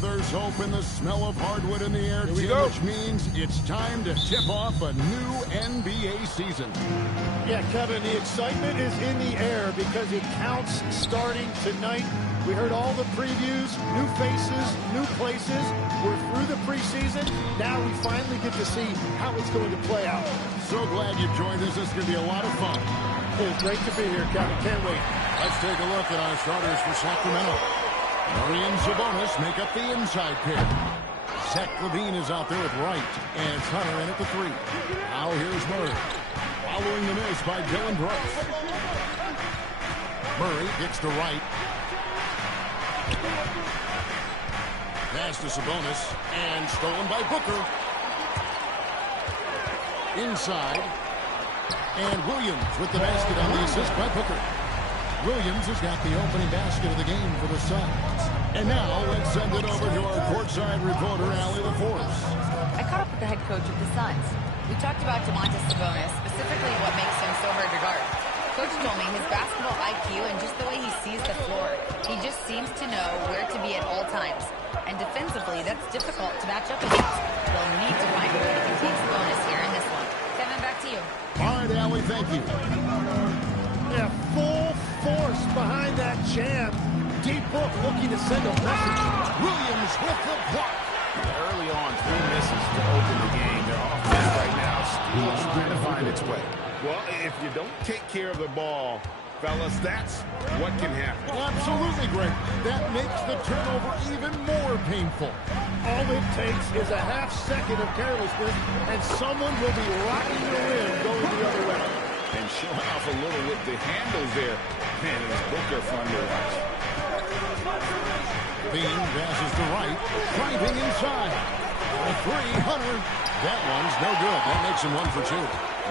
there's hope in the smell of hardwood in the air, Jim, which means it's time to tip off a new NBA season. Yeah, Kevin, the excitement is in the air because it counts starting tonight. We heard all the previews, new faces, new places. We're through the preseason. Now we finally get to see how it's going to play out. So glad you joined us. This is going to be a lot of fun. It's great to be here, Kevin. Can't wait. Let's take a look at our starters for Sacramento. Murray and Sabonis make up the inside pair. Zach LaVine is out there with Wright, and it's Hunter in at the 3. Now here's Murray. Following the miss by Dillon Brooks. Murray gets to Wright. Pass to Sabonis, and stolen by Booker. Inside. And Williams with the basket on the assist by Booker. Williams has got the opening basket of the game for the Suns. And now let's send it over to our courtside reporter, Allie LaForce. I caught up with the head coach of the Suns. We talked about Domantas Sabonis, specifically what makes him so hard to guard. Coach told me his basketball IQ and just the way he sees the floor. He just seems to know where to be at all times. And defensively, that's difficult to match up against. They'll need to find a way to contain Sabonis here in this one. Kevin, back to you. All right, Allie, thank you. Yeah, full force behind that jam. Deep book looking to send a message. Williams with the block. Early on, 3 misses to open the game. Their offense right now still trying to find its way. Well, if you don't take care of the ball, fellas, that's what can happen. Absolutely, Greg. That makes the turnover even more painful. All it takes is a half second of carelessness, and someone will be rocking the rim going the other way. And showing off a little with the handles there. Man, it was Booker fun to watch. Bean passes to Wright, driving inside. A 3, Hunter. That one's no good. That makes him 1 for 2.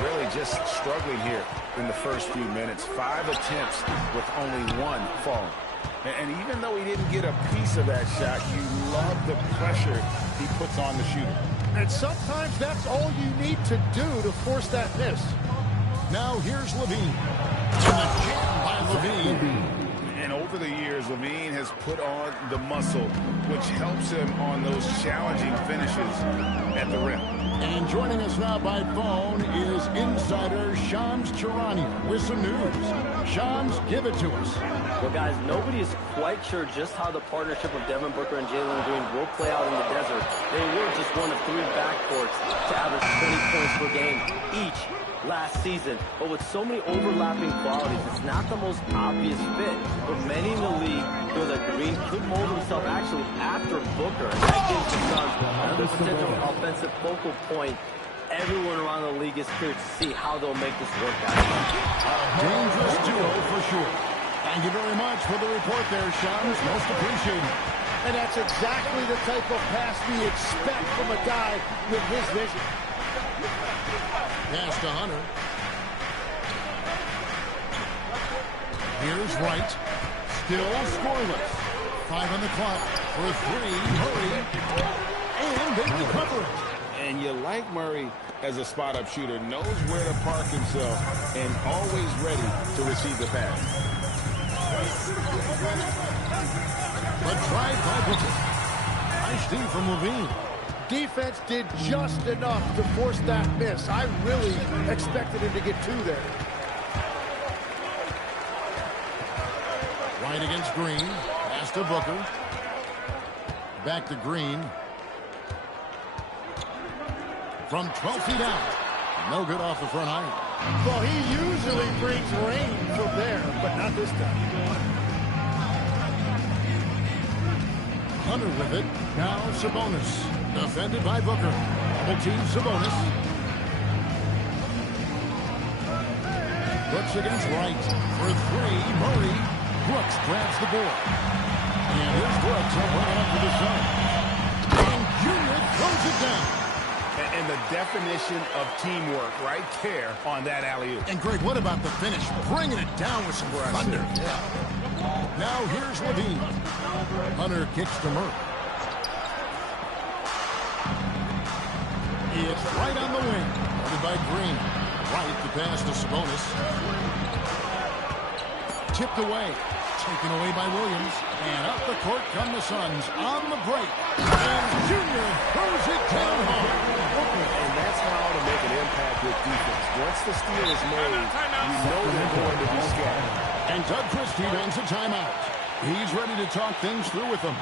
Really just struggling here in the first few minutes. 5 attempts with only 1 falling. And even though he didn't get a piece of that shot, you love the pressure he puts on the shooter. And sometimes that's all you need to do to force that miss. Now here's LaVine. And a jam by LaVine. And over the years, LaVine has put on the muscle, which helps him on those challenging finishes at the rim. And joining us now by phone is insider Shams Charania with some news. Shams, give it to us. Well, guys, nobody is quite sure just how the partnership of Devin Booker and Jalen Green will play out in the desert. They were just one of 3 backcourts to average 20 points per game each last season. But with so many overlapping qualities, it's not the most obvious fit. But many in the league feel that Green could mold himself actually after Booker. And that gives the Suns another potential offensive focal point. Everyone around the league is curious to see how they'll make this work out. Dangerous duo for sure. Thank you very much for the report there, Shams. Most appreciated. And that's exactly the type of pass we expect from a guy with his vision. Pass to Hunter. Here's Wright. Still scoreless. 5 on the clock for a 3. Murray. And they recover it. And you like Murray as a spot-up shooter. Knows where to park himself and always ready to receive the pass. But drive by Booker. Nice D from LaVine. Defense did just enough to force that miss. I really expected him to get 2 there. White against Green. Pass to Booker. Back to Green. From 12 feet out. No good off the front iron. Well, he usually brings rain from there, but not this time. Hunter with it. Now Sabonis. Defended by Booker. Double team Sabonis. Brooks against Wright. For 3, Murray. Brooks grabs the board. And here's Brooks. He'll bring it up to the Suns. And Junior throws it down. And the definition of teamwork right there on that alley-oop. And Greg, what about the finish? Bringing it down with some thunder. Yeah. Now here's LaVine. Hunter kicks to Murray. It's right on the wing. Guarded by Green. Right, the pass to Sabonis. Tipped away. Taken away by Williams. And up the court come the Suns on the break. And Junior throws it down hard. And that's how to make an impact with defense. Once the steal is made, you know they're going to be scattered. And Doug Christie runs a timeout. He's ready to talk things through with them.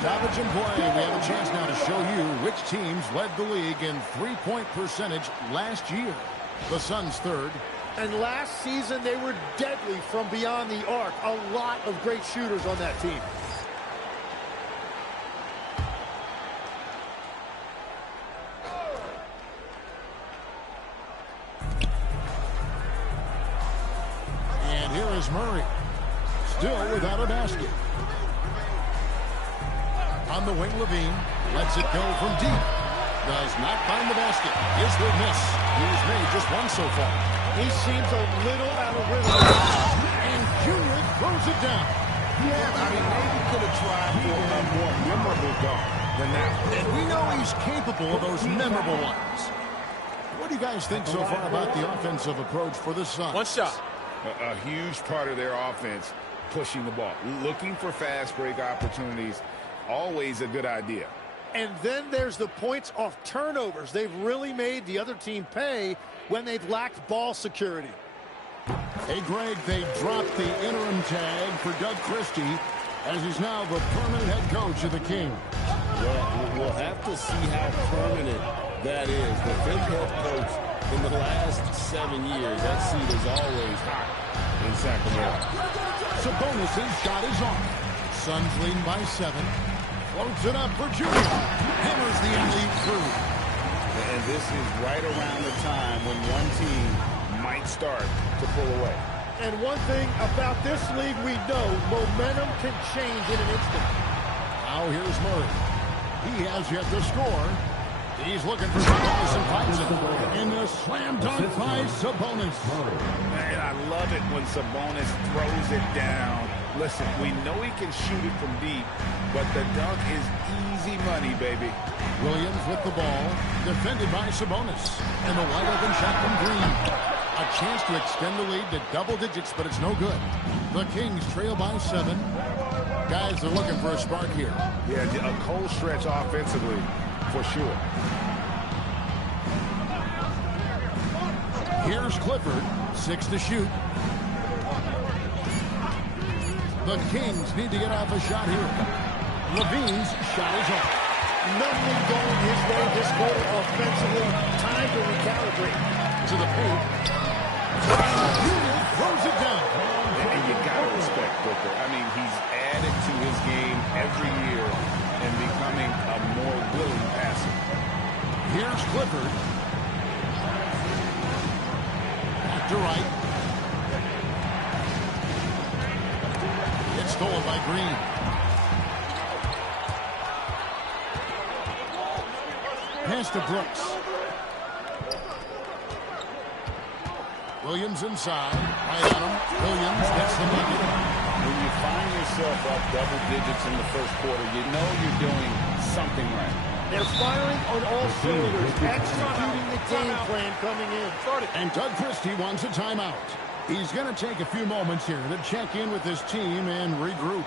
Stoppage in play. We have a chance now to show you which teams led the league in three-point percentage last year. The Suns third. And last season, they were deadly from beyond the arc. A lot of great shooters on that team. And here is Murray. Still without a basket. On the wing, Levine lets it go from deep. Does not find the basket. Is the miss. He's made just one so far. He seems a little out of rhythm. And Junior throws it down. Yeah, I mean, maybe could have tried for a more memorable dunk than that. And we know he's capable of those memorable ones. What do you guys think so far about the offensive approach for the Suns? One shot. A huge part of their offense, pushing the ball. Looking for fast break opportunities. Always a good idea. And then there's the points off turnovers. They've really made the other team pay when they've lacked ball security. Hey, Greg, they dropped the interim tag for Doug Christie as he's now the permanent head coach of the Kings. Well, we'll have to see how permanent that is. The fifth head coach in the last 7 years, that seat is always hot in Sacramento. Sabonis' shot is off. Suns leading by 7. Floats it up for Junior. Hammers the alley through. And this is right around the time when one team might start to pull away. And one thing about this league we know, momentum can change in an instant. Now here's Murray. He has yet to score. He's looking for Sabonis and finds him. In the slam dunk by Sabonis. Man, I love it when Sabonis throws it down. Listen, we know he can shoot it from deep, but the dunk is easy money, baby. Williams with the ball, defended by Sabonis. And the wide open shot from Green. A chance to extend the lead to double digits, but it's no good. The Kings trail by 7. Guys are looking for a spark here. Yeah, a cold stretch offensively, for sure. Here's Clifford, 6 to shoot. The Kings need to get off a shot here. Levine's shot is off. Nothing going his way this quarter offensively. Time to recalibrate. To the paint. Junior throws it down. And you got to respect Booker. I mean, he's added to his game every year and becoming a more willing passer. Here's Clifford. Back to right. It's stolen by Green. Pass to Brooks. Williams inside. Right on him. Williams gets the bucket. When you find yourself up double digits in the first quarter, you know you're doing something right. They're firing on all cylinders, executing the game plan coming in. And Doug Christie wants a timeout. He's going to take a few moments here to check in with his team and regroup.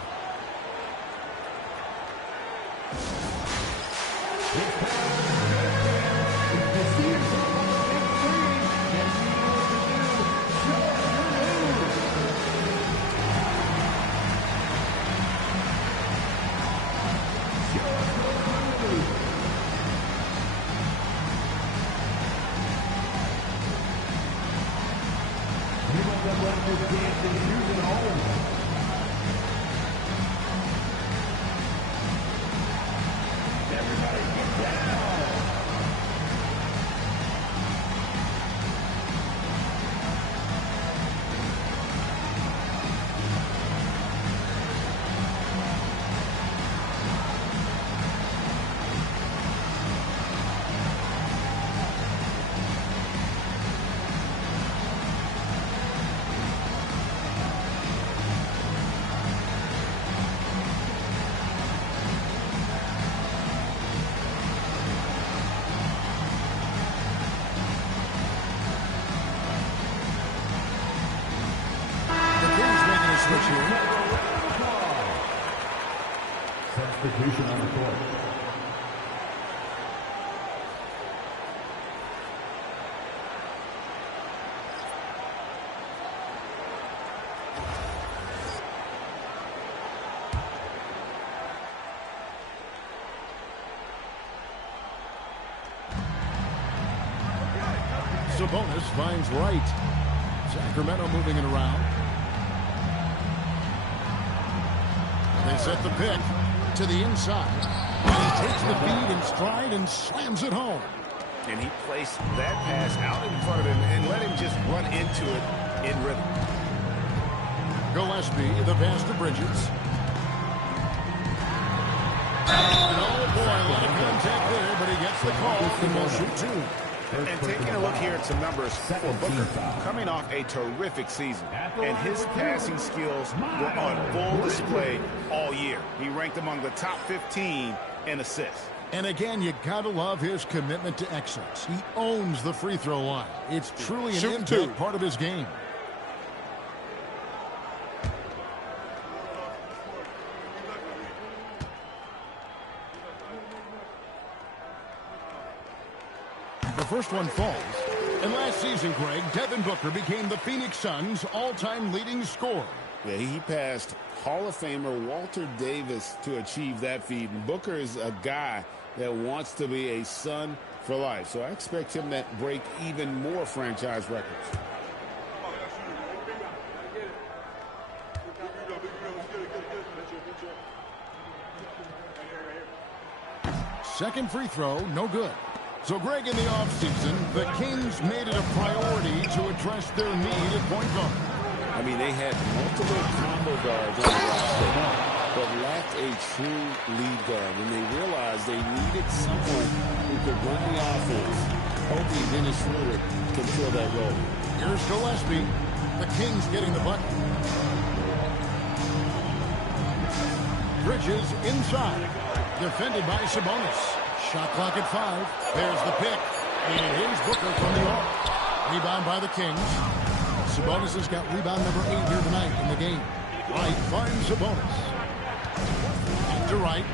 Substitution on the court. Sabonis finds Wright. Sacramento moving it around. They set the pick to the inside. And he takes the feed in stride and slams it home. And he placed that pass out in front of him and let him just run into it in rhythm. Gillespie, the pass to Bridges. And oh boy, a lot of contact there, but he gets the call and will shoot two. And taking a look here at some numbers for Booker, coming off a terrific season, and his passing skills were on full display all year. He ranked among the top 15 in assists. And again, you gotta love his commitment to excellence. He owns the free throw line. It's truly an impact part of his game. The first one falls. And last season, Greg, Devin Booker became the Phoenix Suns' all-time leading scorer. Yeah, he passed Hall of Famer Walter Davis to achieve that feat. And Booker is a guy that wants to be a Sun for life. So I expect him to break even more franchise records. Second free throw, no good. So, Greg, in the offseason, the Kings made it a priority to address their need at point guard. I mean, they had multiple combo guards on the roster, but lacked a true lead guard. When they realized they needed someone who could run the offense, hoping Dennis Schroeder can fill that role. Here's Gillespie. The Kings getting the bucket. Bridges inside. Defended by Sabonis. Shot clock at 5. There's the pick. And here's Booker from the arc. Rebound by the Kings. Sabonis has got rebound number 8 here tonight in the game. Wright finds Sabonis. To Wright.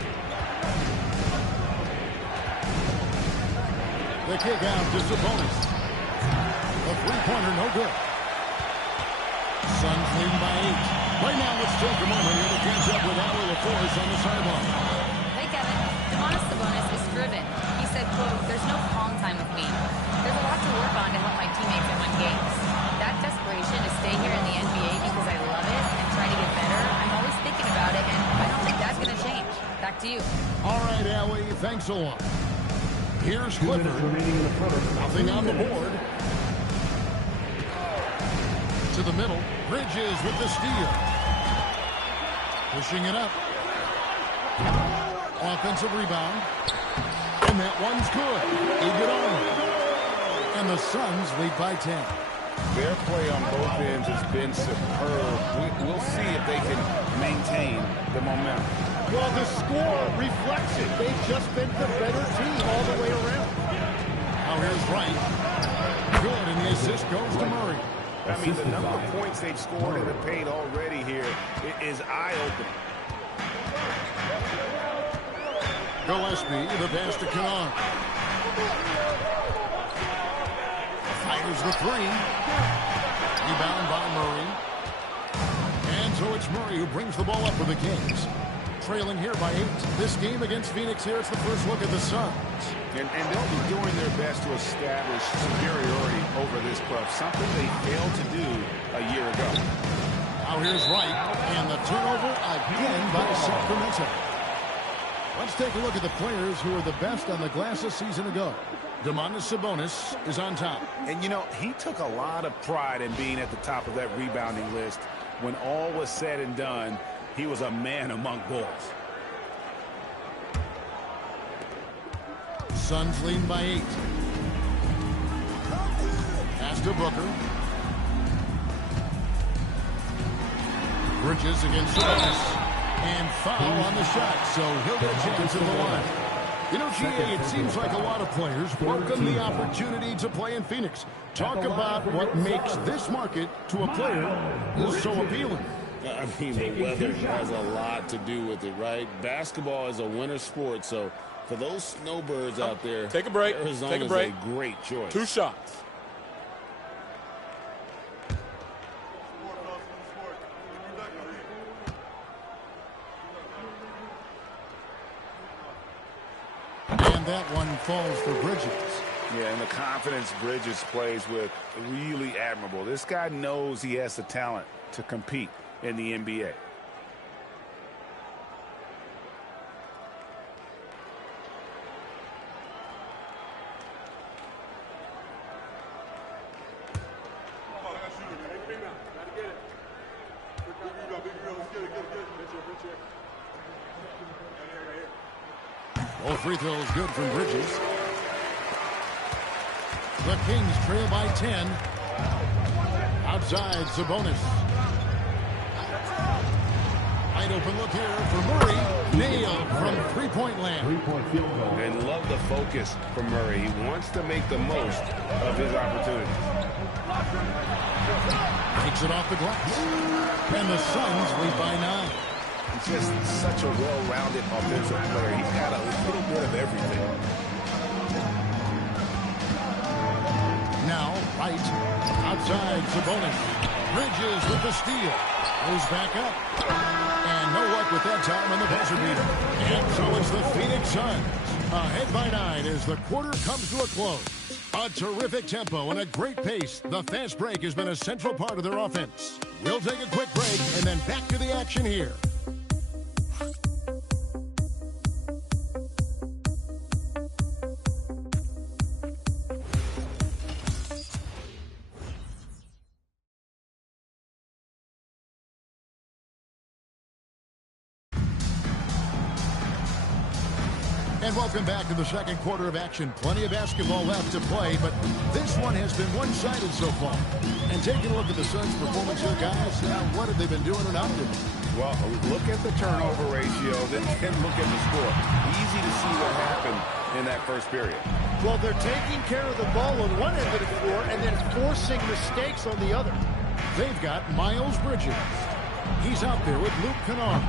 The kick out to Sabonis. The three-pointer no good. Suns leading by 8. Right now, let's take a moment here to catch up with Allie LaForce on the sideline. Hey, Kevin. Domantas Sabonis is driven. He said, quote, "There's no calm time with me. There's a lot to work on to help my teammates and win games. That desperation to stay here in the NBA because I love it and try to get better, I'm always thinking about it, and I don't think that's going to change." Back to you. All right, Allie, thanks a lot. Here's Clifford. Nothing on the board. To the middle. Bridges with the steal. Pushing it up. Offensive rebound. And that one's good. Iguodala. And the Suns lead by 10. Their play on both ends has been superb. We'll see if they can maintain the momentum. Well, the score reflects it. They've just been the better team all the way around. Now here's Wright. Good, and the assist goes to Murray. I mean, the number of points they've scored in the paint already here is eye-opening. Gillespie, the pass to Kennard. Fires the three. Rebound by Murray. And so it's Murray who brings the ball up for the Kings. Trailing here by 8. This game against Phoenix here, it's the first look at the Suns. And they'll be doing their best to establish superiority over this club, something they failed to do a year ago. Now here's Wright, and the turnover again by Sacramento. Let's take a look at the players who are the best on the glass a season ago. Domantas Sabonis is on top. And, you know, he took a lot of pride in being at the top of that rebounding list. When all was said and done, he was a man among bulls. Suns lead by 8. Pass to Booker. Bridges against Sabonis. And foul on the shot, so he'll get a chance at the line. You know, GA, it seems like a lot of players welcome the opportunity to play in Phoenix. Talk about what makes this market to a player is so appealing. I mean, the weather has a lot to do with it, right? Basketball is a winter sport, so for those snowbirds out there, take a break. Arizona Take a break. is a great choice. 2 shots. And that one falls for Bridges. Yeah, and the confidence Bridges plays with, really admirable. This guy knows he has the talent to compete in the NBA. All free throws good from Bridges. The Kings trail by 10. Outside, Sabonis. Wide open look here for Murray. Nailed from three-point land. Three-point field goal. And love the focus from Murray. He wants to make the most of his opportunity. Takes it off the glass. And the Suns lead by 9. He's just such a well-rounded offensive player. He's got a little bit of everything. Now, Wright. Outside, Sabonis. Bridges with the steal. Goes back up. And no luck with that time on the buzzer beater. And so it's the Phoenix Suns. Ahead by 9 as the quarter comes to a close. A terrific tempo and a great pace. The fast break has been a central part of their offense. We'll take a quick break and then back to the action here. And welcome back to the second quarter of action. Plenty of basketball left to play, but this one has been one-sided so far. And taking a look at the Suns' performance here, guys, what have they been doing or not doing? Well, look at the turnover ratio, then look at the score. Easy to see what happened in that first period. Well, they're taking care of the ball on one end of the floor and then forcing mistakes on the other. They've got Miles Bridges. He's out there with Luke Kennard.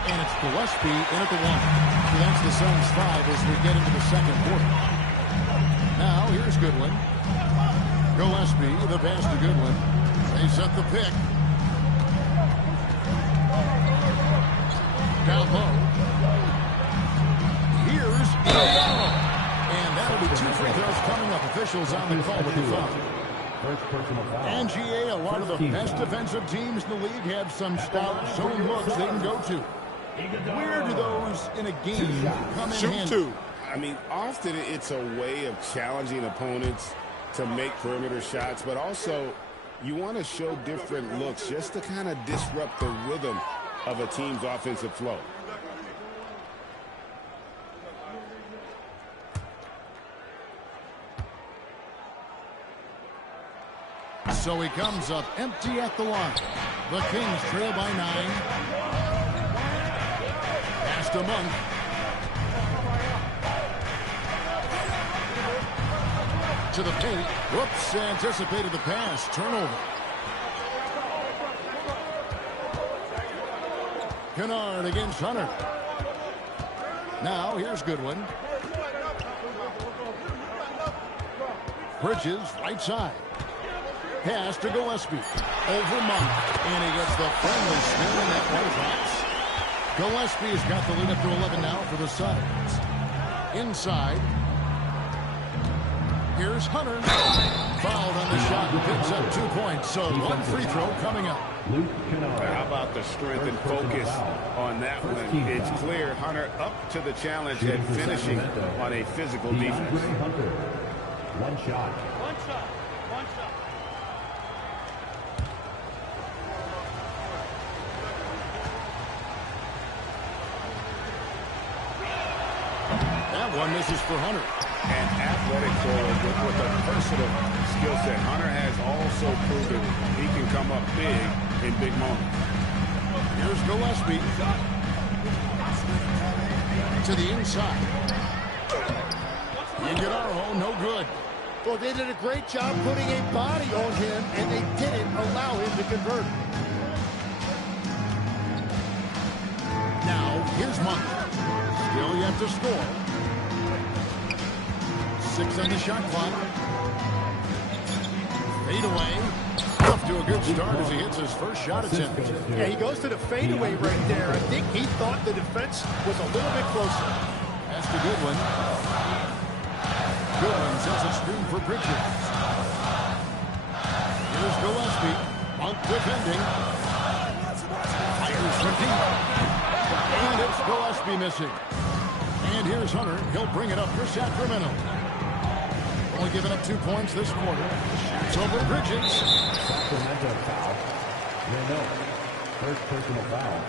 And it's Gillespie in at the 1. So that's the Suns 5 as we get into the second quarter. Now, here's Goodwin. Gillespie, the pass to Goodwin. They set the pick. Down low. Here's Iguodala. And that'll be 2 free throws coming up. Officials on the call with the foul. First personal foul. And GA, a lot of the best defensive teams in the league have some stout zone looks they can go to. Where do those in a game come in handy? Shoot 2. I mean, often it's a way of challenging opponents to make perimeter shots, but also you want to show different looks just to kind of disrupt the rhythm of a team's offensive flow. So he comes up empty at the line. The Kings trail by 9. to Monk. To the paint. Whoops, anticipated the pass. Turnover. Kennard against Hunter. Now, here's Goodwin. Bridges, right side. Pass to Gillespie. Over Monk. And he gets the friendly spin, and that one drops. Gillespie has got the lead up to 11 now for the Suns. Inside. Here's Hunter. Fouled on the shot and picks up 2 points. So one free throw coming up. How about the strength and focus on that one? It's clear Hunter up to the challenge and finishing on a physical defense. One shot. That one misses for Hunter. And athletic forward with a versatile skill set. Hunter has also proven he can come up big in big moments. Here's Gillespie. To the inside. Iguodala, no good. Well, they did a great job putting a body on him, and they didn't allow him to convert. Now, here's Monk. Still yet to score. 6 on the shot clock. Fadeaway. Off to a good start as he hits his first shot attempt. Yeah, he goes to the fadeaway right there. I think he thought the defense was a little bit closer. Pass to Goodwin. Goodwin sets a screen for Bridges. Here's Gillespie. Monk defending. Fires from deep. And it's Gillespie missing. And here's Hunter. He'll bring it up for Sacramento. Only giving up 2 points this quarter. Shoots over Bridges. Sacramento foul. No. First personal foul.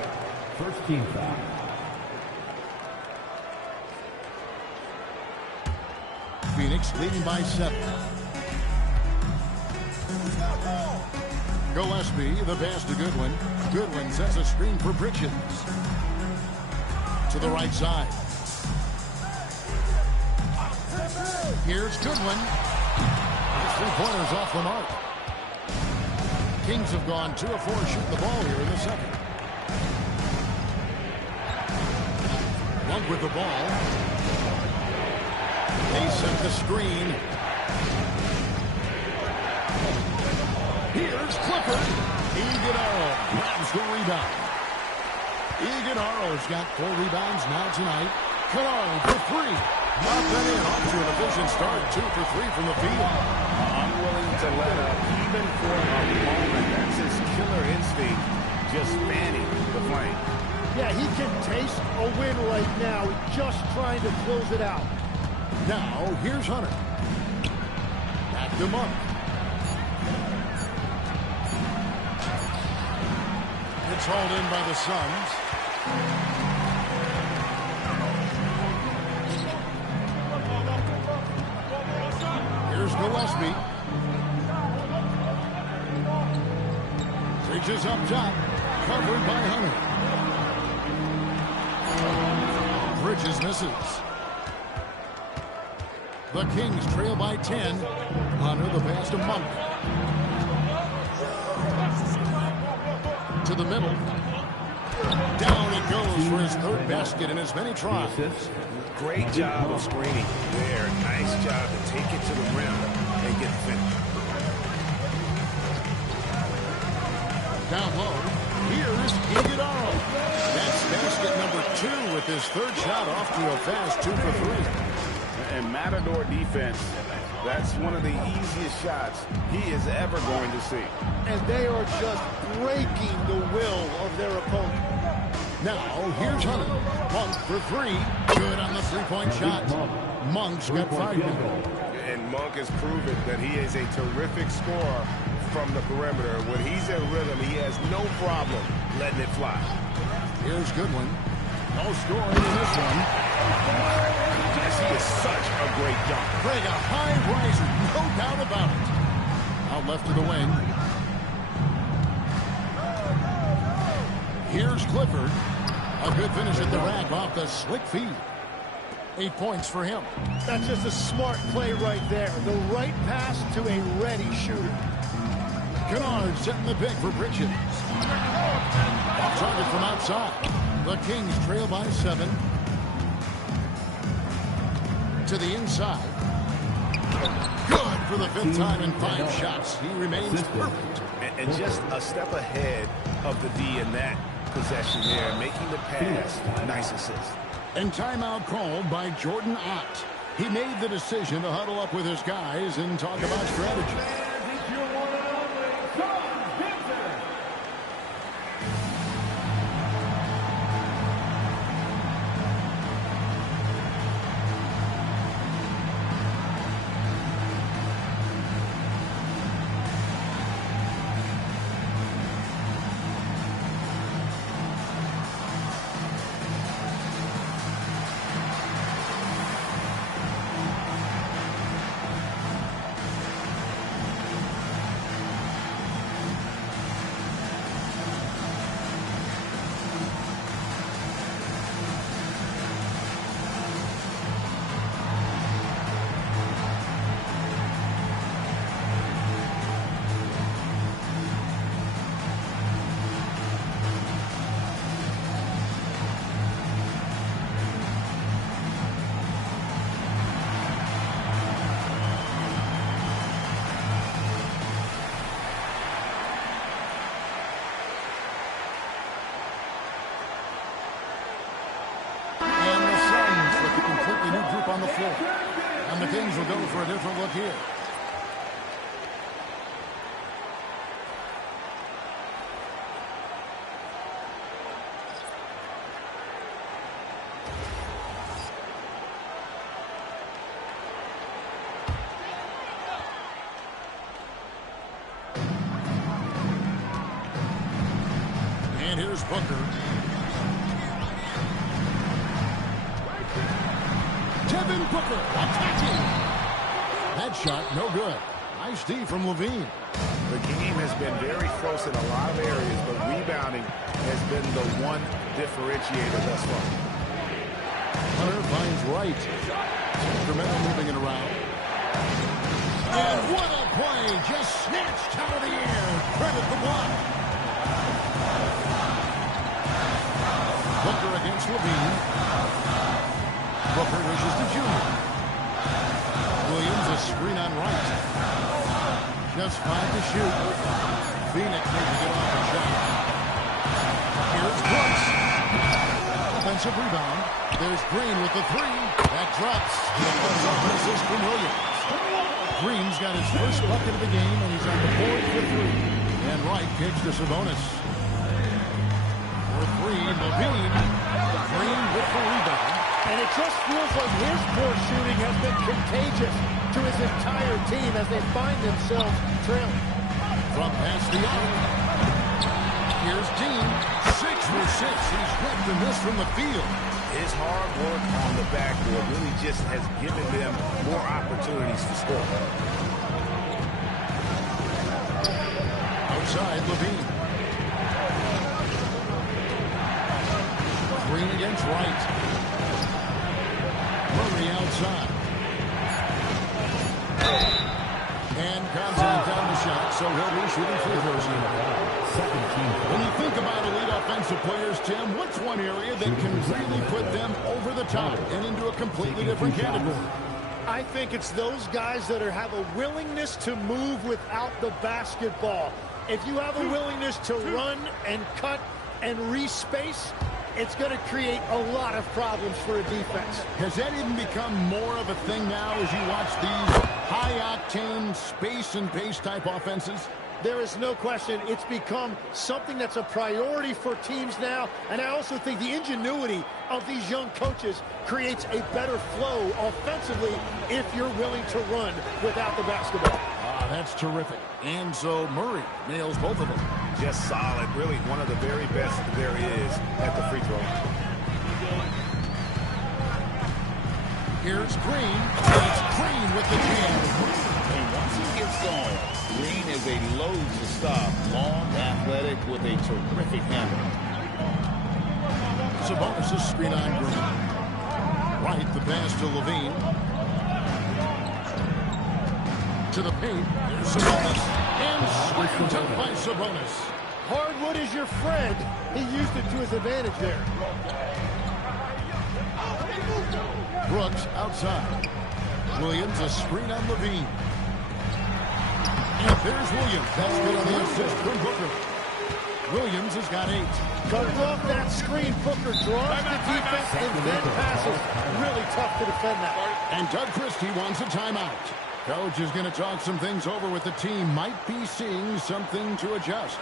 First team foul. Phoenix leading by 7. Gillespie, the pass to Goodwin. Goodwin sets a screen for Bridges. To the right side. Here's Goodwin. His 3-pointers off the mark. Kings have gone 2 of 4 shooting the ball here in the second. Monk with the ball. They set the screen. Here's Clifford. Iguodala grabs the rebound. Iguodala's got 4 rebounds now tonight. Kennard for 3. Not that in. Off to an efficient start. 2 for 3 from the field. Unwilling to let up even for a moment. That's his killer instinct, just fanning the flame. Yeah, he can taste a win right now. Just trying to close it out. Now, here's Hunter. Back to Monk. It's hauled in by the Suns. Here's Gillespie. Bridges up top. Covered by Hunter. Bridges misses. The Kings trail by 10. Hunter the pass to Monk. To the middle. Down it goes for his 3rd basket in as many tries. Great job of screening there. Nice job to take it to the rim and get the finish. Down low. Here's Iguodala. That's basket number 2 with his 3rd shot off to a fast 2 for 3. And Matador defense, that's one of the easiest shots he is ever going to see. And they are just breaking the will of their opponent. Now, here's Hunter. Monk for 3. Good on the 3-point shot. Monk's got 5 now. And Monk has proven that he is a terrific scorer from the perimeter. When he's in rhythm, he has no problem letting it fly. Here's Goodwin. No scoring in this one. Yes, he is such a great dunker. Craig, a high riser, no doubt about it. Out left to the wing. Here's Clifford. A good finish at the rack off the slick feed. 8 points for him. That's just a smart play right there. The right pass to a ready shooter. Kennard setting the pick for Bridges. Off target from outside. The Kings trail by 7. To the inside. Good for the 5th time in 5 shots. He remains perfect. And just a step ahead of the D in that possession there, making the pass. Nice assist. And timeout called by Jordan Ott. He made the decision to huddle up with his guys and talk about strategy. On the floor. And the Kings will go for a different look here. And here's Booker. Devin Booker attacking. That shot, no good. Nice D from Levine. The game has been very close in a lot of areas, but rebounding has been the one differentiator thus far. Hunter finds Wright. Sacramento moving it around. And what a play! Just snatched out of the air. Credit the block. Booker against Levine. Booker wishes to Junior. Williams a screen on Wright. Just 5 to shoot. Phoenix needs to get off the shot. Here's Brooks. Offensive rebound. There's Green with the 3. That drops. Defensive assist from Williams. Green's got his first bucket of the game, and he's on the board for 3. And Wright kicks to Sabonis. For 3, Levine. Green with the rebound. And it just feels like his poor shooting has been contagious to his entire team as they find themselves trailing. From past the arc. Here's Dean. 6 for 6. He's ripped and missed from the field. His hard work on the backboard really just has given them more opportunities to score. Outside, Levine. Green against Wright. Murray outside. And Conley down the shot, so he'll be shooting free throws here. When you think about elite offensive players, Tim, what's one area that can really put them over the top and into a completely different category? I think it's those guys that have a willingness to move without the basketball. If you have a willingness to run and cut and respace, it's going to create a lot of problems for a defense. Has that even become more of a thing now as you watch these high-octane space and pace type offenses? There is no question it's become something that's a priority for teams now, and I also think the ingenuity of these young coaches creates a better flow offensively if you're willing to run without the basketball. That's terrific. And so Murray nails both of them. Just solid. Really one of the very best there is at the free throw line. Here's Green. And it's Green with the jam. And once he gets going, Green is a load to stop. Long, athletic, with a terrific handle. Sabonis' screen on Green. Right, the pass to Levine. To the paint. There's Sabonis. And slammed up by Sabonis. Hardwood is your friend. He used it to his advantage there. Brooks outside. Williams a screen on Levine. And there's Williams. That's good on the assist from Booker. Williams has got 8. Comes off that screen. Booker draws the defense and then passes. Really tough to defend that. And Doug Christie wants a timeout. Coach is going to talk some things over with the team. Might be seeing something to adjust.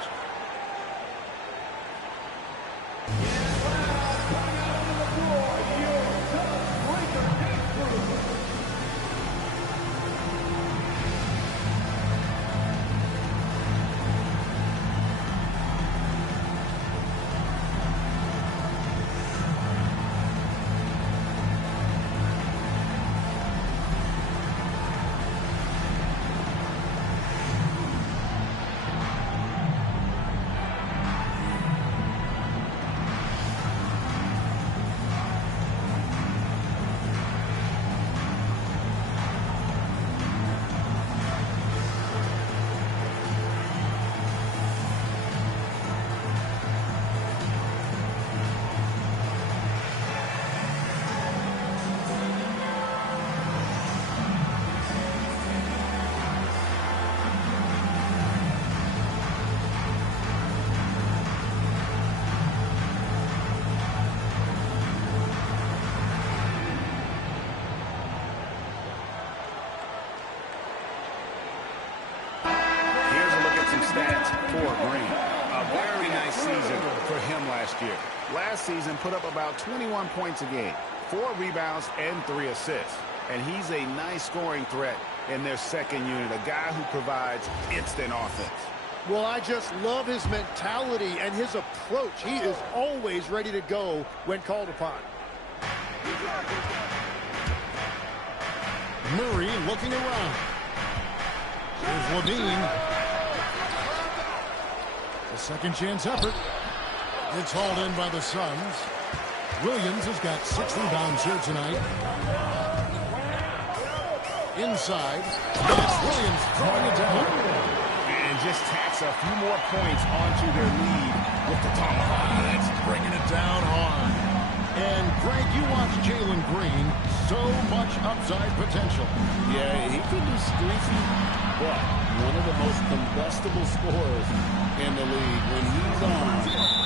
Stats for Green. A very nice season for him last year. Last season put up about 21 points a game, 4 rebounds and 3 assists. And he's a nice scoring threat in their second unit, a guy who provides instant offense. Well, I just love his mentality and his approach. He is always ready to go when called upon. Murray looking around. Here's Levine. A second chance effort. It's hauled in by the Suns. Williams has got 6 rebounds here tonight. Inside. Yes, Williams throwing it down. And just tacks a few more points onto their lead with the tomahawk. That's bringing it down hard. And Greg, you watch Jalen Green. So much upside potential. Yeah, he can be streaky, but one of the most combustible scorers in the league. When he's on,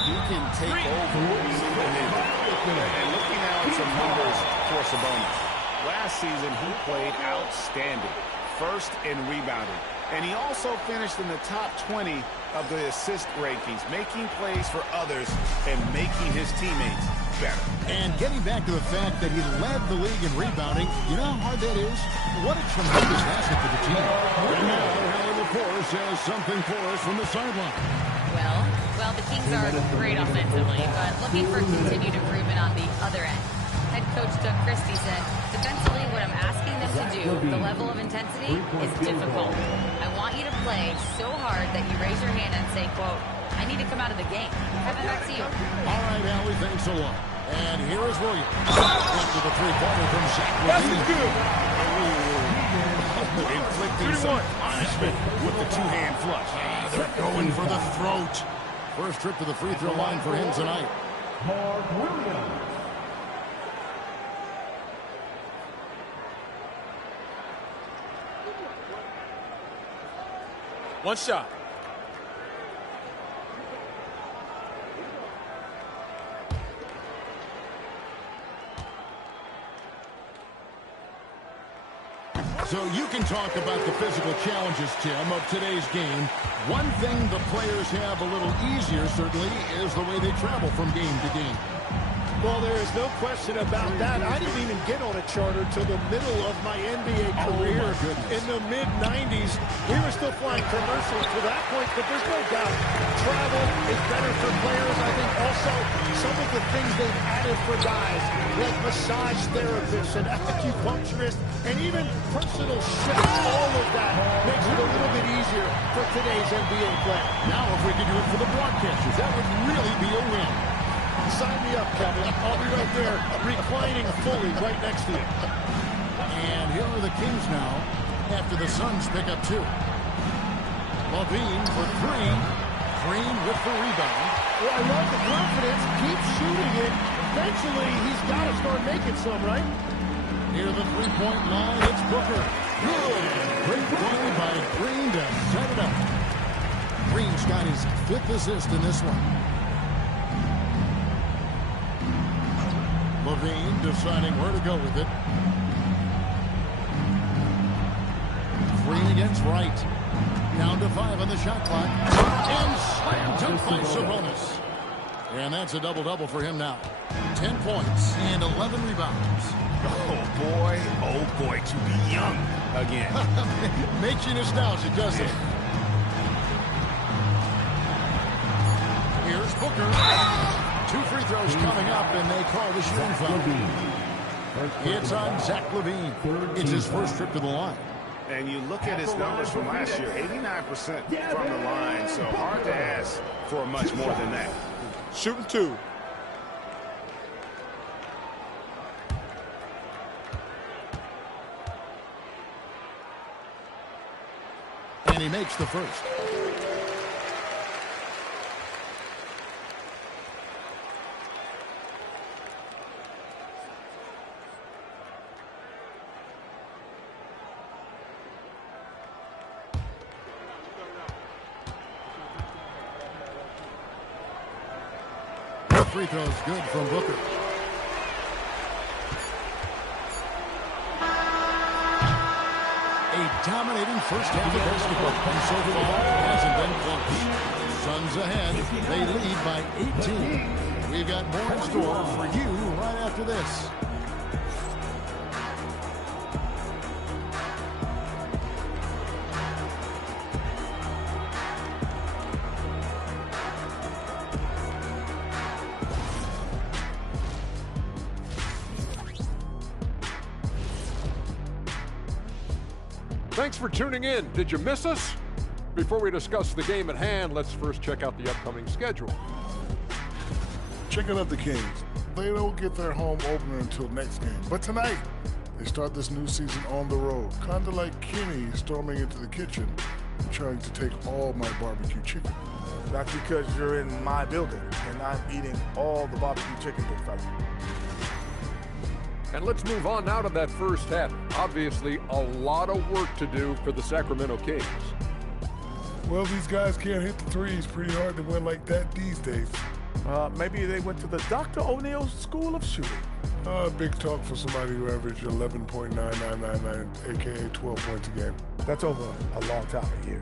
he can take over single-handed. And looking now at some numbers for Sabonis. Last season, he played outstanding. First in rebounding. And he also finished in the top 20 of the assist rankings, making plays for others and making his teammates better. And getting back to the fact that he led the league in rebounding, you know how hard that is? What a tremendous asset to the team. And now, Hallie LaForce has something for us from the sideline. Well, the Kings are great offensively, but looking for continued improvement on the other end. Head coach Doug Christie said, defensively, what I'm asking them to do, the level of intensity, is difficult. I want you to play so hard that you raise your hand and say, quote, I need to come out of the game. Kevin, back to you. All right, Hallie, thanks a lot. And here is Williams. After the three-pointer from Zach Levine. Inflicting some punishment with the two-hand flush. They're going for the throat. First trip to the free throw line for him tonight. One shot. So you can talk about the physical challenges, Tim, of today's game. One thing the players have a little easier, certainly, is the way they travel from game to game. Well, there is no question about that. I didn't even get on a charter till the middle of my NBA career in the mid-90s. We were still flying commercials to that point, but there's no doubt travel is better for players. I think also some of the things they've added for guys, like massage therapists and acupuncturists, and even personal chefs, all of that makes it a little bit easier for today's NBA player. Now, if we could do it for the broadcasters, that would really be a win. Sign me up, Kevin. I'll be right there, reclining fully right next to you. And here are the Kings now after the Suns pick up 2. LaVine for 3. Green with the rebound. Well, I love the confidence. Keep shooting it. Eventually, he's got to start making some, right? Near the three-point line, it's Booker. Good. Great play by Green to set it up. Green's got his 5th assist in this one. LaVine deciding where to go with it. Green against Wright. Down to 5 on the shot clock. And slam dunk by Sabonis. And that's a double-double for him now. 10 points and 11 rebounds. Oh boy, to be young again. Makes you nostalgic, doesn't it? Here's Booker. 2 free throws coming up, and they call the shooting foul. It's on Zach LaVine. It's his first trip to the line. And you look at his numbers from last year, 89% from the line, so hard to ask for much more than that. Shooting 2. And he makes the first. Free throws good from Booker. A dominating first half of basketball, and so far it hasn't been close. Suns ahead. They lead by 18. We've got more in store for you right after this. Thanks for tuning in. Did you miss us? Before we discuss the game at hand, let's first check out the upcoming schedule. Checking out the Kings. They don't get their home opener until next game. But tonight, they start this new season on the road. Kind of like Kenny storming into the kitchen and trying to take all my barbecue chicken. That's because you're in my building and I'm eating all the barbecue chicken, big fella. And let's move on now to that first half. Obviously, a lot of work to do for the Sacramento Kings. Well, these guys can't hit the threes. Pretty hard to win like that these days. Maybe they went to the Dr. O'Neal School of Shooting. Big talk for somebody who averaged 11.9999, a.k.a. 12 points a game. That's over a long time, a year.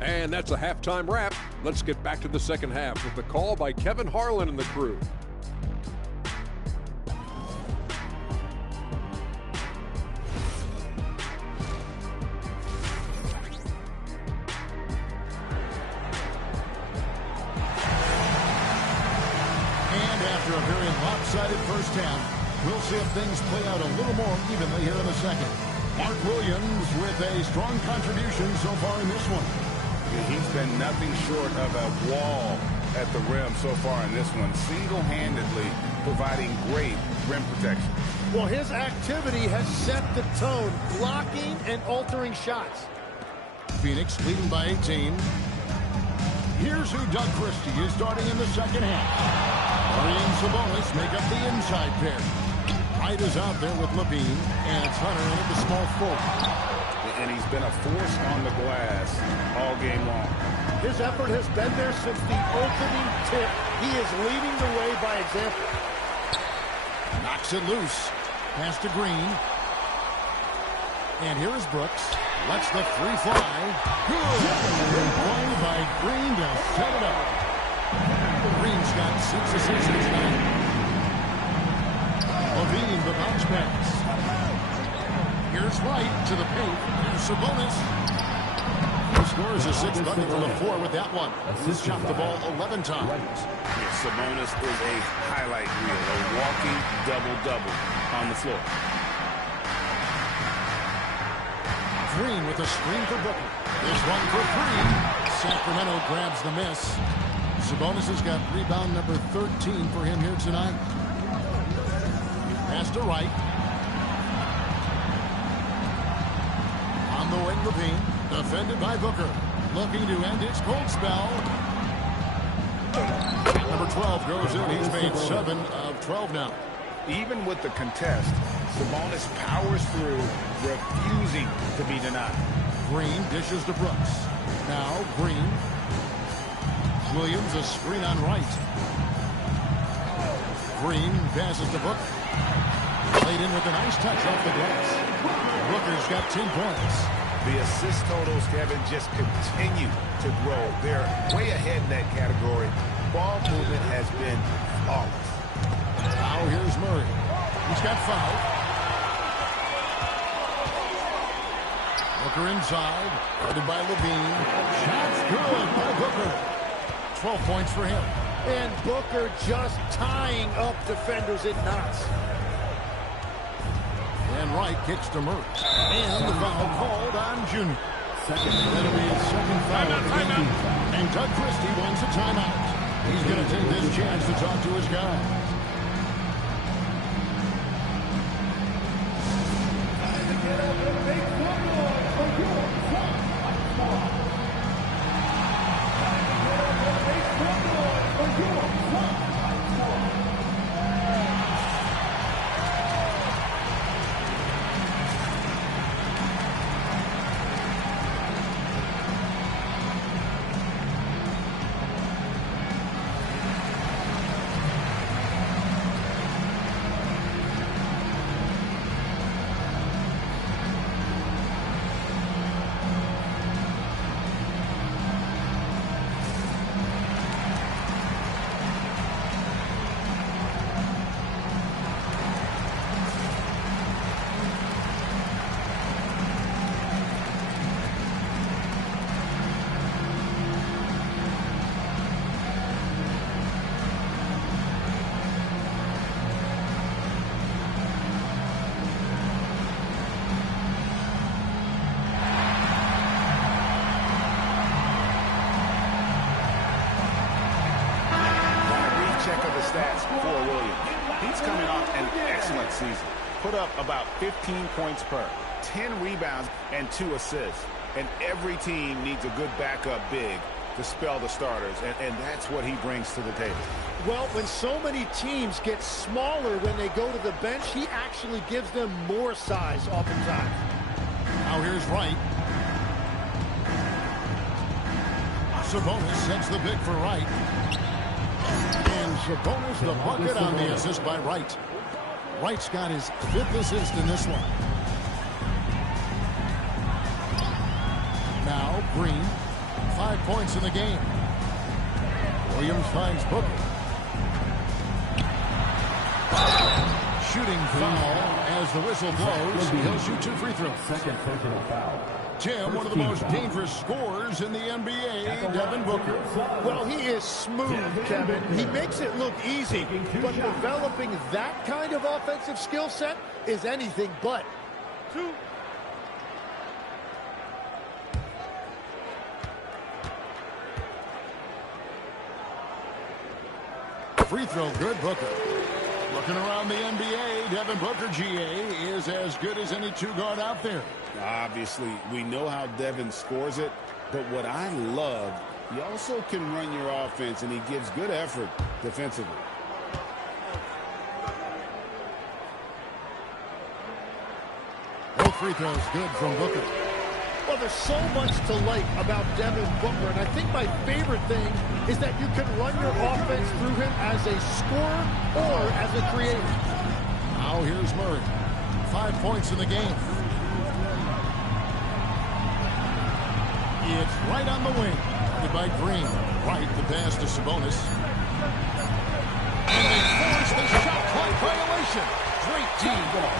And that's a halftime wrap. Let's get back to the second half with the call by Kevin Harlan and the crew. And after a very lopsided first half, we'll see if things play out a little more evenly here in the second. Mark Williams with a strong contribution so far in this one. He's been nothing short of a wall at the rim so far in this one, single-handedly providing great rim protection. Well, his activity has set the tone, blocking and altering shots. Phoenix leading by 18. Here's who Doug Christie is starting in the second half. Murray and Sabonis make up the inside pair. Wright is out there with LaVine, and it's Hunter in at the small forward. And he's been a force on the glass all game long. His effort has been there since the opening tip. He is leading the way by example. Knocks it loose. Pass to Green. And here is Brooks. Lets the three fly. Good. Good play by Green to set it up. Green's got 6 assists tonight. LaVine, the bounce pass. Here's Wright to the paint. Here's Sabonis. He scores a 6th bucket from the floor with that one. He's chopped the ball 11 times. Yes, Sabonis is a highlight reel, a walking double-double on the floor. Green with a screen for Booker. This one for 3. Sacramento grabs the miss. Sabonis has got rebound number 13 for him here tonight. Pass to Wright. On the wing, Levine. Defended by Booker. Looking to end his cold spell. Number 12 goes in. He's made 7 of 12 now. Even with the contest, Sabonis powers through, refusing to be denied. Green dishes to Brooks. Now Green. Williams a screen on Wright. Green passes to Booker. Played in with a nice touch off the glass. Booker's got 10 points. The assist totals, Kevin, just continue to grow. They're way ahead in that category. Ball movement has been flawless. Now here's Murray. He's got 5. Booker inside. Guarded by Levine. Shots good by Booker. 12 points for him. And Booker just tying up defenders in knots. And Wright kicks to Murray. And the foul called on Junior. That'll be his second foul. And Doug Christie wants a timeout. He's going to take this chance to talk to his guys. For Williams. He's coming off an excellent season. Put up about 15 points per, 10 rebounds, and 2 assists. And every team needs a good backup big to spell the starters, and that's what he brings to the table. Well, when so many teams get smaller when they go to the bench, he actually gives them more size oftentimes. Now here's Wright. Sabonis sets the pick for Wright. And Sabonis the bucket on the assist by Wright. Wright's got his 5th assist in this one. Now Green, 5 points in the game. Williams finds Booker. Shooting foul as the whistle blows. He'll shoot 2 free throws. Second personal foul. Tim, one of the most dangerous scorers in the NBA, Devin Booker. Well, he is smooth, Kevin. He makes it look easy, but developing that kind of offensive skill set is anything but. Free throw, good, Booker. Looking around the NBA, Devin Booker, GA, is as good as any 2-guard out there. Obviously, we know how Devin scores it, but what I love, he also can run your offense, and he gives good effort defensively. Both free throws good from Booker. Well, there's so much to like about Devin Booker, and I think my favorite thing is that you can run your offense through him as a scorer or as a creator. Now here's Murray. 5 points in the game. It's right on the wing. Guarded by Green. Right, the pass to Sabonis. And they force the shot clock violation. Great team ball.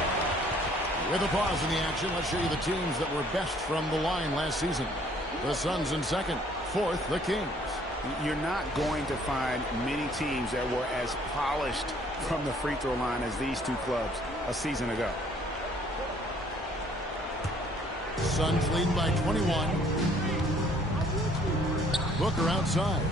With a pause in the action, let's show you the teams that were best from the line last season. The Suns in second. Fourth, the Kings. You're not going to find many teams that were as polished from the free throw line as these two clubs a season ago. Suns leading by 21. Booker outside.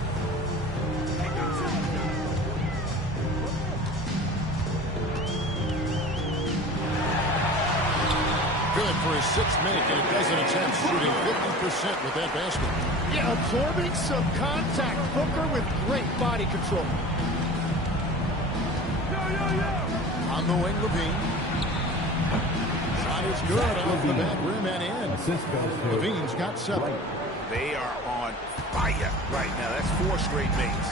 Good for his sixth make, and a dozen attempts, shooting 50% with that basket. Yeah, absorbing some contact. Booker with great body control. On the wing, LaVine. Shot is good off the back rim and in. LaVine's got 7. They are on fire right now. That's 4 straight makes.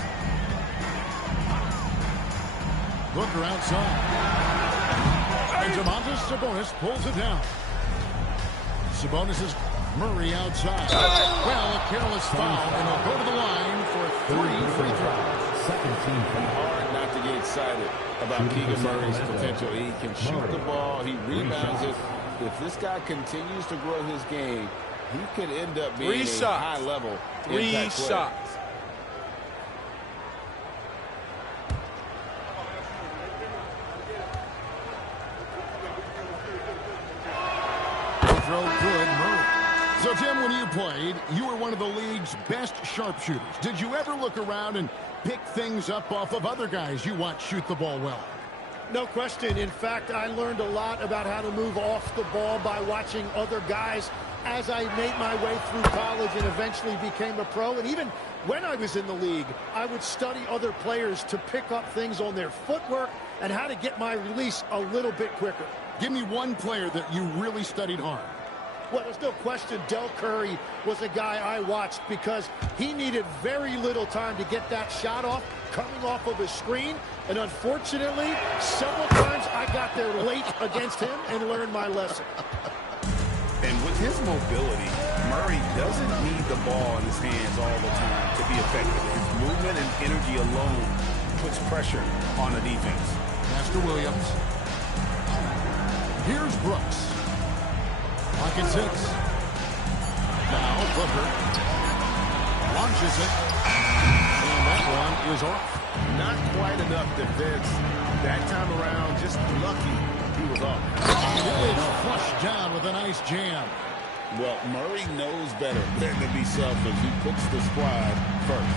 Booker outside. And Domantas Sabonis pulls it down. Sabonis is Murray outside. Well, a careless foul, and he'll go to the line for 3 free throws. Second team foul. Hard not to get excited about Keegan Murray's potential. He can shoot the ball. He rebounds it. If this guy continues to grow his game, he could end up being a high-level impact player. Throw good, Murray. So, Tim, when you played, you were one of the league's best sharpshooters. Did you ever look around and pick things up off of other guys you watch shoot the ball well? No question. In fact, I learned a lot about how to move off the ball by watching other guys as I made my way through college and eventually became a pro. And even when I was in the league, I would study other players to pick up things on their footwork and how to get my release a little bit quicker. Give me one player that you really studied hard. Well, there's no question Del Curry was a guy I watched because he needed very little time to get that shot off coming off of a screen. And unfortunately, several times I got there late against him and learned my lesson. And with his mobility, Murray doesn't need the ball in his hands all the time to be effective. His movement and energy alone puts pressure on the defense. Master Williams. Here's Brooks. Lock at 6. Now Booker launches it. And that one is off. Not quite enough defense. That time around, just lucky he was off. It is flushed down with a nice jam. Well, Murray knows better than to be selfish. He puts the squad first.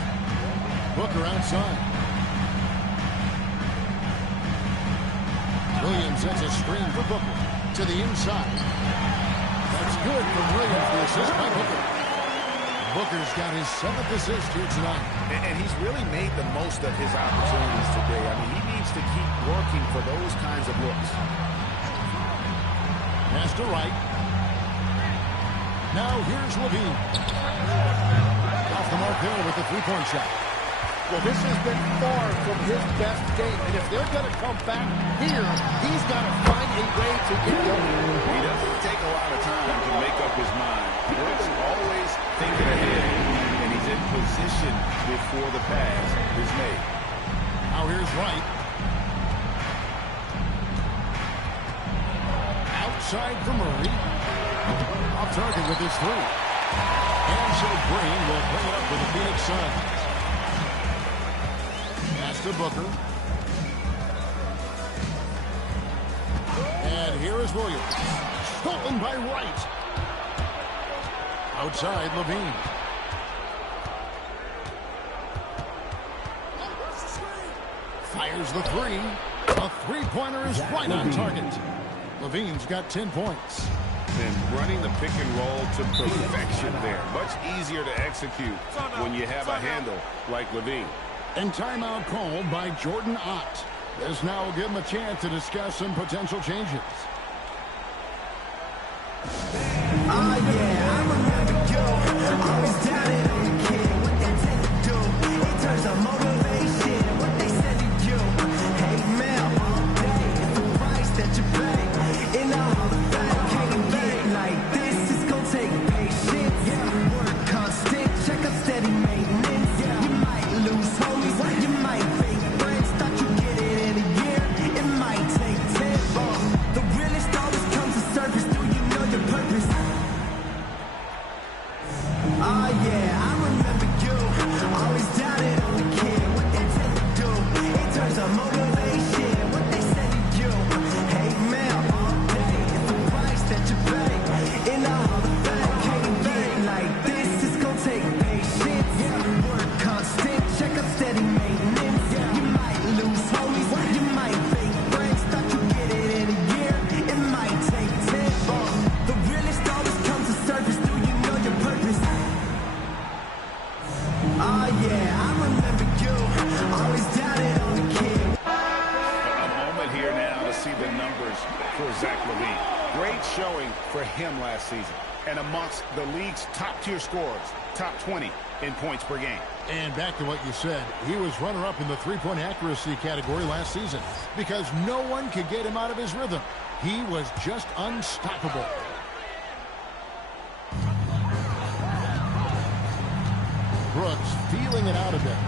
Booker outside. Williams sets a screen for Booker to the inside. That's good for Williams, the assist by Booker. Booker's got his 7th assist here tonight. And he's really made the most of his opportunities today. I mean, he needs to keep working for those kinds of looks. Pass to Wright. Now here's LaVine. Off the mark there with the three-point shot. Well, this has been far from his best game. And if they're going to come back here, he's got to find a way to get going. He doesn't take a lot of time to make up his mind. Brooks always thinking ahead, and he's in position before the pass is made. Now here's Wright. Outside for Murray. Off target with his 3. And so Green will play it up for the Phoenix Suns. Pass to Booker. And here is Williams. Stolen by Wright. Outside, LaVine. Fires the 3. A three-pointer is right on target. LaVine's got 10 points. And running the pick and roll to perfection there. Much easier to execute when you have a handle like LaVine. And timeout called by Jordan Ott. This now will give him a chance to discuss some potential changes. Oh yeah, I remember you. Always doubted on the kid. What they tend to do. It turns out motivation. What they said to you. Hey man, all day. It's the price that you pay. In all the fame, can't get like this. It's gonna take patience. Yeah, work constant. Check up steady maintenance. You might lose homies. You might fake friends. Thought you get it in a year. It might take 10. The realest always comes to surface. Do you know your purpose? yeah, I remember you. Always doubted on the kid. A moment here now to see the numbers for Zach LaVine. Great showing for him last season. And amongst the league's top-tier scorers, top 20 in points per game. And back to what you said, he was runner-up in the three-point accuracy category last season because no one could get him out of his rhythm. He was just unstoppable. Brooks feeling it out a bit.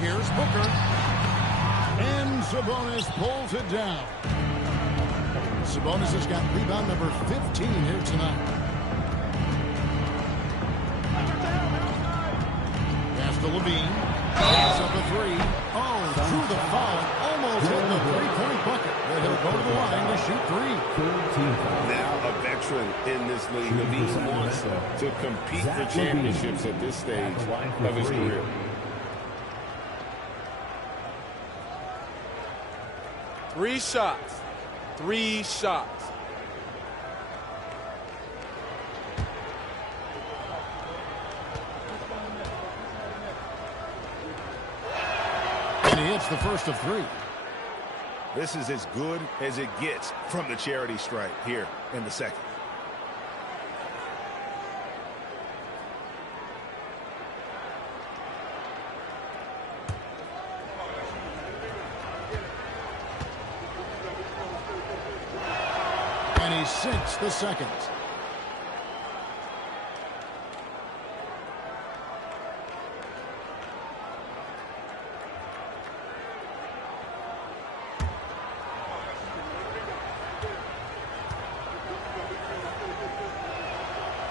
Here's Booker. And Sabonis pulls it down. Sabonis has got rebound number 15 here tonight. Pass to LaVine. Hands up a three. Oh, through the foul. Almost hit the three-point bucket. But he'll go to the line to shoot three. Now a veteran in this league. LaVine wants to compete for championships at this stage of his career. Three shots. 3 shots. And he hits the first of 3. This is as good as it gets from the charity stripe here in the second. And he sinks the second.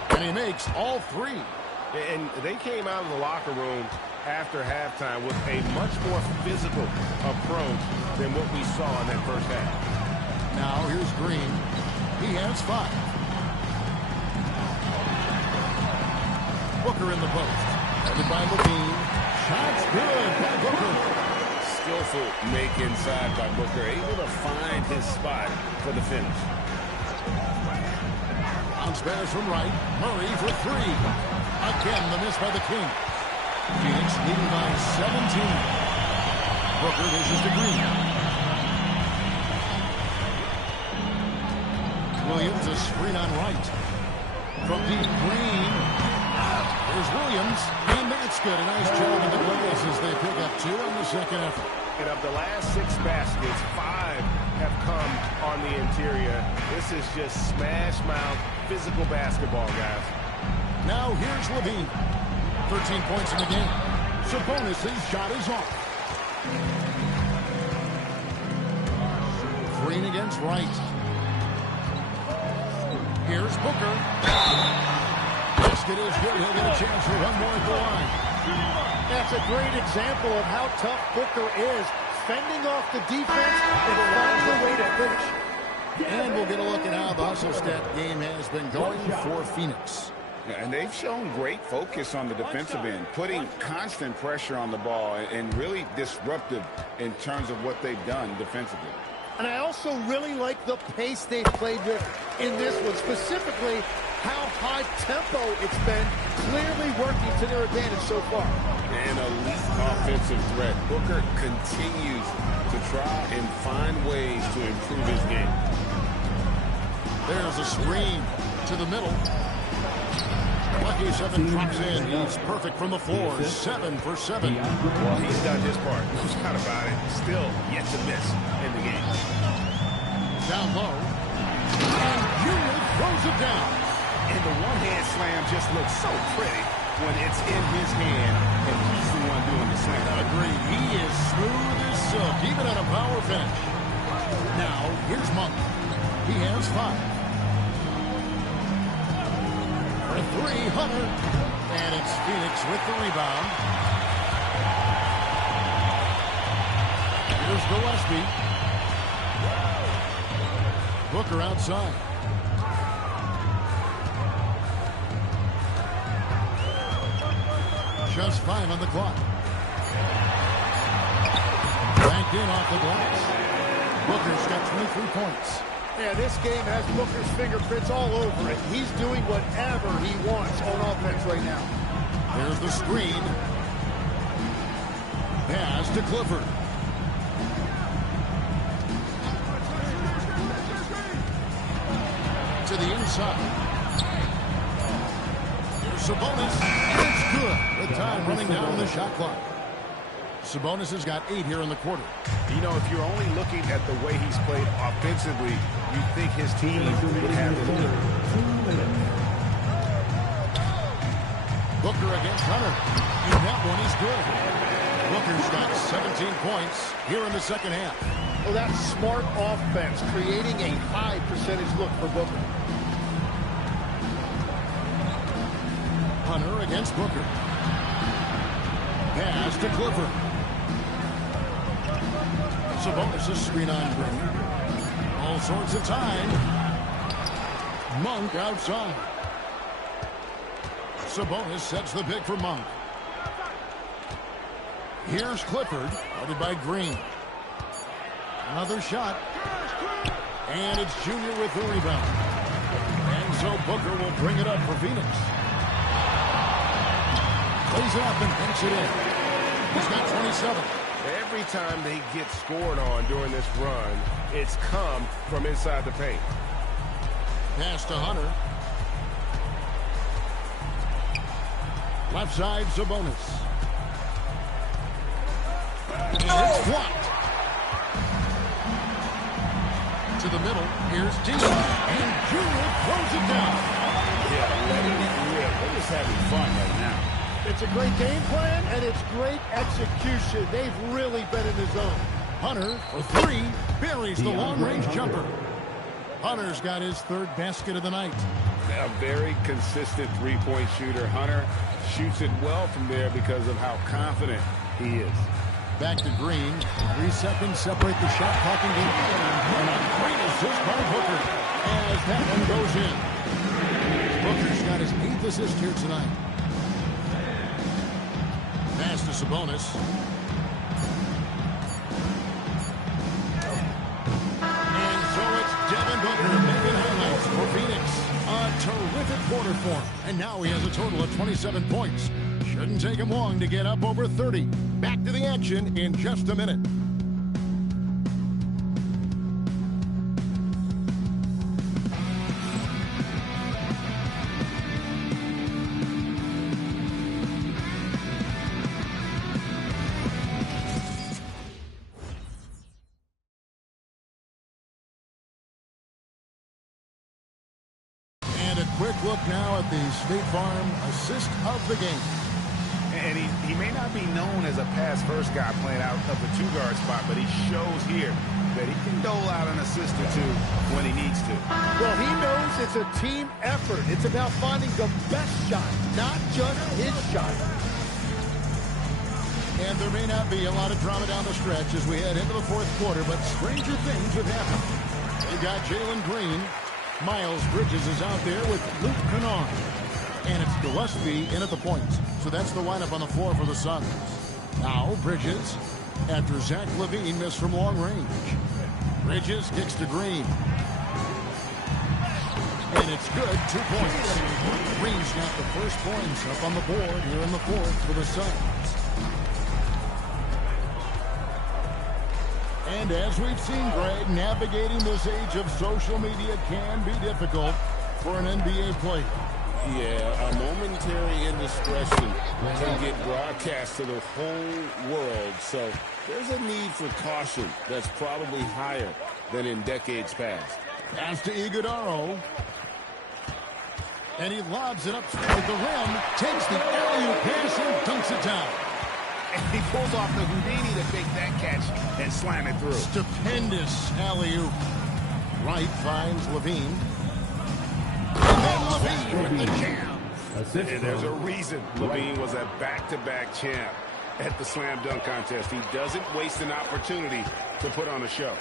And he makes all 3. And they came out of the locker room after halftime with a much more physical approach than what we saw in that first half. Now here's Green. He has 5. Booker in the post. Headed by LaVine. Shots good by Booker. Skillful make inside by Booker. Able to find his spot for the finish. Bounce pass from right. Murray for 3. Again, the miss by the King. Phoenix leading by 17. Booker dishes to Green. Williams a screen on right. From deep, Green. There's Williams. And that's good. A nice job in the glass as they pick up 2 on the second effort. And of the last 6 baskets, 5 have come on the interior. This is just smash mouth physical basketball, guys. Now here's LaVine. 13 points in the game. Sabonis' shot is off. Green against Wright. Here's Booker. Basket is good. He'll get a chance for one more at the line. That's a great example of how tough Booker is. Fending off the defense and finds the way to finish. And we'll get a look at how the hustle stat game has been going for Phoenix. And they've shown great focus on the defensive end, putting constant pressure on the ball and really disruptive in terms of what they've done defensively. And I also really like the pace they've played with in this one, specifically how high tempo it's been, clearly working to their advantage so far. An elite offensive threat. Booker continues to try and find ways to improve his game. There's a screen to the middle. Lucky 7 drops in. He's perfect from the floor. 7 for 7. Well, he's done his part. No doubt about it. Still yet to miss in the game. Down low. And Junior throws it down. And the one-hand slam just looks so pretty when it's in his hand and he's the one doing the slam. Agreed. He is smooth as silk, even at a power finish. Now, here's Monk. He has 5. For 3, Hunter. And it's Phoenix with the rebound. Here's Gillespie. Booker outside. Just 5 on the clock. Banked in off the glass. Booker's got 23 points. Yeah, this game has Booker's fingerprints all over it. He's doing whatever he wants on offense right now. There's the screen. Pass to Clifford. To the inside. Here's Sabonis. And it's good. With time running down the shot clock. Sabonis has got 8 here in the quarter. You know, if you're only looking at the way he's played offensively, you'd think his team would have the lead. Booker against Hunter. And that one is good. Booker's got 17 points here in the second half. Well, that's smart offense, creating a high percentage look for Booker. Hunter against Booker. Pass to Clifford. Sabonis' screen on Green. All sorts of time. Monk outside. Sabonis sets the pick for Monk. Here's Clifford, guarded by Green. Another shot. And it's Junior with the rebound. And so Booker will bring it up for Phoenix. Plays it up and banks it in. He's got 27. Every time they get scored on during this run, it's come from inside the paint. Pass to Hunter. Left side, Sabonis. And it's blocked. To the middle. Here's Junior. And Junior throws it down. Yeah, letting it rip. They're just having fun right now. It's a great game plan, and it's great execution. They've really been in the zone. Hunter for 3. Buries the long-range jumper. Hunter's got his 3rd basket of the night. A very consistent three-point shooter. Hunter shoots it well from there because of how confident he is. Back to Green. 3 seconds separate the shot clock and game. And a great assist by Booker as that one goes in. Booker's got his 8th assist here tonight. Pass to Sabonis. And so it's Devin Booker making highlights for Phoenix. A terrific quarter for him. And now he has a total of 27 points. Shouldn't take him long to get up over 30. Back to the action in just a minute. Quick look now at the State Farm assist of the game. And he may not be known as a pass-first guy playing out of the 2-guard spot, but he shows here that he can dole out an assist or 2 when he needs to. Well, he knows it's a team effort. It's about finding the best shot, not just his shot. And there may not be a lot of drama down the stretch as we head into the 4th quarter, but stranger things have happened. They've got Jalen Green. Miles Bridges is out there with Luke Kennard. And it's Gillespie in at the point. So that's the lineup on the floor for the Suns. Now Bridges, after Zach LaVine missed from long range. Bridges kicks to Green. And it's good, 2 points. Green's got the first points up on the board here in the 4th for the Suns. And as we've seen, Greg, navigating this age of social media can be difficult for an NBA player. Yeah, a momentary indiscretion can get broadcast to the whole world. So there's a need for caution that's probably higher than in decades past. Pass to Iguodala. And he lobs it up toward the rim, takes the alley-oop pass and dunks it down. And he pulls off the Houdini to make that catch and slam it through. Stupendous alley-oop. Wright finds LaVine. And then LaVine with the jam. And there's a reason LaVine was a back-to-back champ at the slam dunk contest. He doesn't waste an opportunity to put on a show.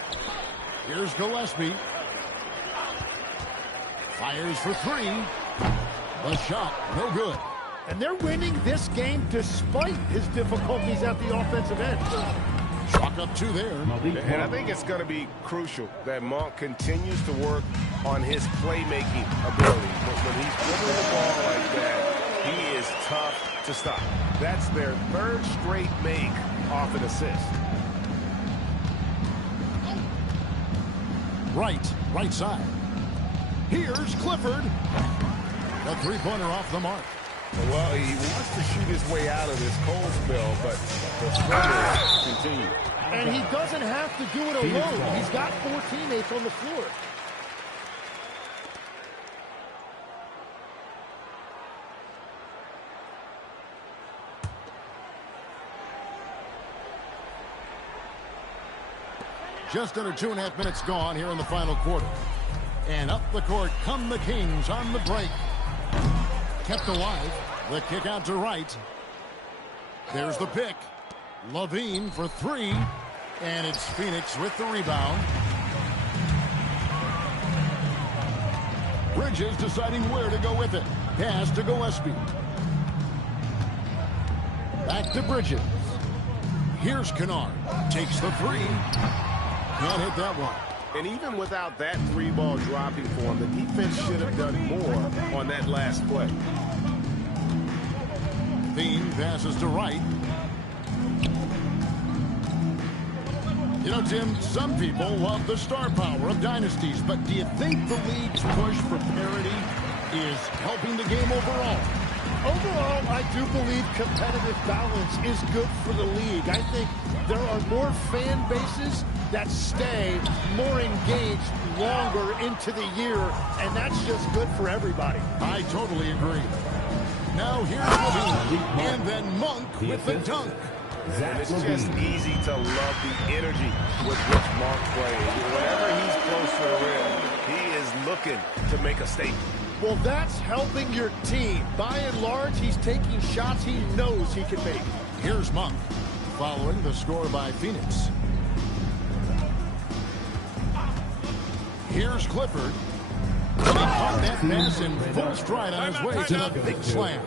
Here's Gillespie. Fires for 3. The shot, no good. And they're winning this game despite his difficulties at the offensive end. Chalk up 2 there. And I think it's going to be crucial that Monk continues to work on his playmaking ability. But when he's dribbling the ball like that, he is tough to stop. That's their 3rd straight make off an assist. Right side. Here's Clifford. A 3-pointer off the mark. Well, he wants to shoot his way out of this cold spell, but the struggles continue. And he doesn't have to do it alone. He's got 4 teammates on the floor. Just under 2.5 minutes gone here in the final quarter. And up the court come the Kings on the break. Kept alive. The kick out to Wright. There's the pick. Levine for 3. And it's Phoenix with the rebound. Bridges deciding where to go with it. Pass to Gillespie. Back to Bridges. Here's Kennard. Takes the 3. Can't hit that one. And even without that 3-ball dropping for him, the defense should have done more on that last play. Thiem passes to Wright. You know, Tim, some people love the star power of dynasties, but do you think the league's push for parity is helping the game overall? Overall, I do believe competitive balance is good for the league. I think there are more fan bases that stay more engaged longer into the year, and that's just good for everybody. I totally agree. Now here's Levine, and then Monk with the dunk. And it's just easy to love the energy with which Monk plays. Whenever he's close to the rim, he is looking to make a statement. Well, that's helping your team. By and large, he's taking shots he knows he can make. Here's Monk, following the score by Phoenix. Here's Clifford. He caught that pass in full stride on his way to the big slam.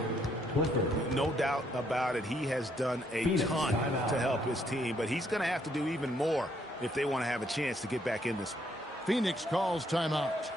No doubt about it. He has done a ton to help his team, but he's going to have to do even more if they want to have a chance to get back in this. Phoenix calls timeout.